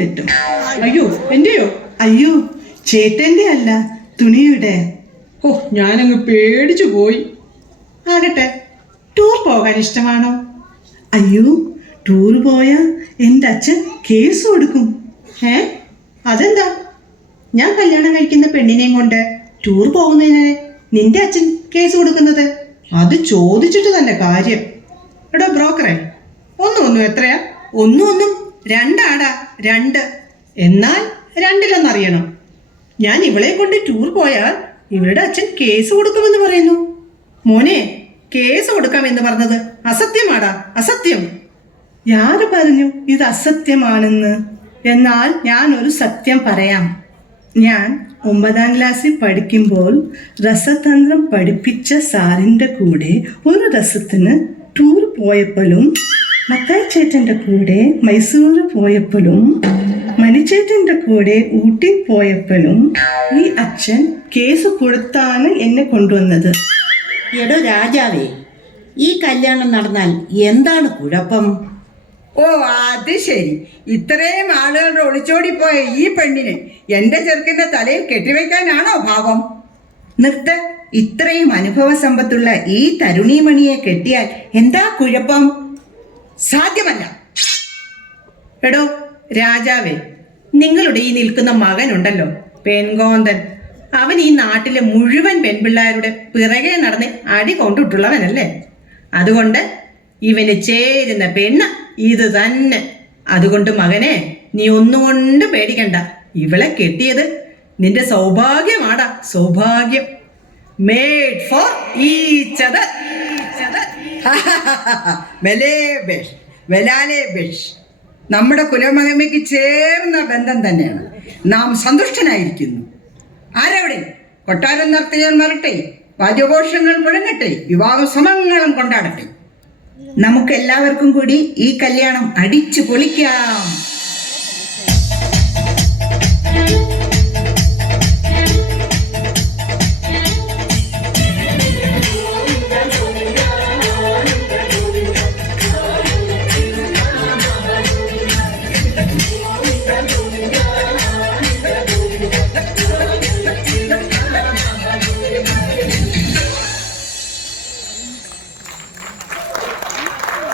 പറ്റും. അയ്യോ എന്റെയോ? അയ്യോ ചേട്ടന്റെ അല്ല, തുണിയുടെ. ഓ, ഞാനങ്ങ് പേടിച്ചു പോയി. ആകട്ടെ, ടൂർ പോകാൻ ഇഷ്ടമാണോ? അയ്യോ, ടൂർ പോയാ എൻ്റെ അച്ഛൻ കേസ് കൊടുക്കും. അതെന്താ? ഞാൻ കല്യാണം കഴിക്കുന്ന പെണ്ണിനെയും കൊണ്ട് ടൂർ പോകുന്നതിന് നിന്റെ അച്ഛൻ കേസ് കൊടുക്കുന്നത്? അത് ചോദിച്ചിട്ട് തന്നെ കാര്യം. എടോ ബ്രോക്കറെ, ഒന്നും എത്രയാ? ഒന്നും രണ്ടാടാ, 2. എന്നാൽ 2 ഞാൻ ഇവളെ കൊണ്ട് ടൂർ പോയാൽ ഇവളുടെ അച്ഛൻ കേസ് കൊടുക്കുമെന്ന് പറയുന്നു. മോനെ, കേസ് കൊടുക്കാമെന്ന് പറഞ്ഞത് അസത്യമാടാ, അസത്യം. ആര് പറഞ്ഞു ഇത് അസത്യമാണെന്ന്? എന്നാൽ ഞാൻ ഒരു സത്യം പറയാം. ഞാൻ 9ാം ക്ലാസ്സിൽ പഠിക്കുമ്പോൾ രസതന്ത്രം പഠിപ്പിച്ച സാറിൻ്റെ കൂടെ ഒരു രസത്തിന് ടൂർ പോയപ്പോഴും, മത്തായി ചേട്ടൻ്റെ കൂടെ മൈസൂർ പോയപ്പോഴും, മണിച്ചേട്ടൻ്റെ കൂടെ ഊട്ടി പോയപ്പോഴും ഈ അച്ഛൻ കേസ് കൊടുത്താണ് എന്നെ കൊണ്ടുവന്നത്. എടോ രാജാവേ, ഈ കല്യാണം നടന്നാൽ എന്താണ് കുഴപ്പം? ഓ, അത് ശരി. ഇത്രയും ആളുകളുടെ ഒളിച്ചോടിപ്പോയ ഈ പെണ്ണിന് എൻ്റെ ചെറുക്കൻ്റെ തലയിൽ കെട്ടിവെക്കാനാണോ ഭാവം? നിർത്ത്. ഇത്രയും അനുഭവ സമ്പത്തുള്ള ഈ തരുണീമണിയെ കെട്ടിയാൽ എന്താ കുഴപ്പം? സാധ്യമല്ല. എടോ രാജാവേ, നിങ്ങളുടെ ഈ നിൽക്കുന്ന മകനുണ്ടല്ലോ, പെൺകോന്തൻ, അവൻ ഈ നാട്ടിലെ മുഴുവൻ പെൺപിള്ളേരുടെ പിറകെ നടന്ന് അടി കൊണ്ടിട്ടുള്ളവനല്ലേ. അതുകൊണ്ട് ഇവന് ചേരുന്ന പെണ്ണ് ഇത് തന്നെ. അതുകൊണ്ട് മകനെ, നീ ഒന്നുകൊണ്ട് പേടിക്കണ്ട. ഇവളെ കെട്ടിയത് നിന്റെ സൗഭാഗ്യമാടാ, സൗഭാഗ്യം. Made for each other. നമ്മുടെ കുലമഹിമയ്ക്ക് ചേർന്ന ബന്ധം തന്നെയാണ്. നാം സന്തുഷ്ടനായിരിക്കുന്നു. ആരവിടെ? കൊട്ടാരം നടത്തിയാൽ മറട്ടെ, വാദ്യഘോഷങ്ങൾ മുഴങ്ങട്ടെ, വിവാഹ സമങ്ങളും കൊണ്ടാടട്ടെ. നമുക്കെല്ലാവർക്കും കൂടി ഈ കല്യാണം അടിച്ചു പൊളിക്കാം.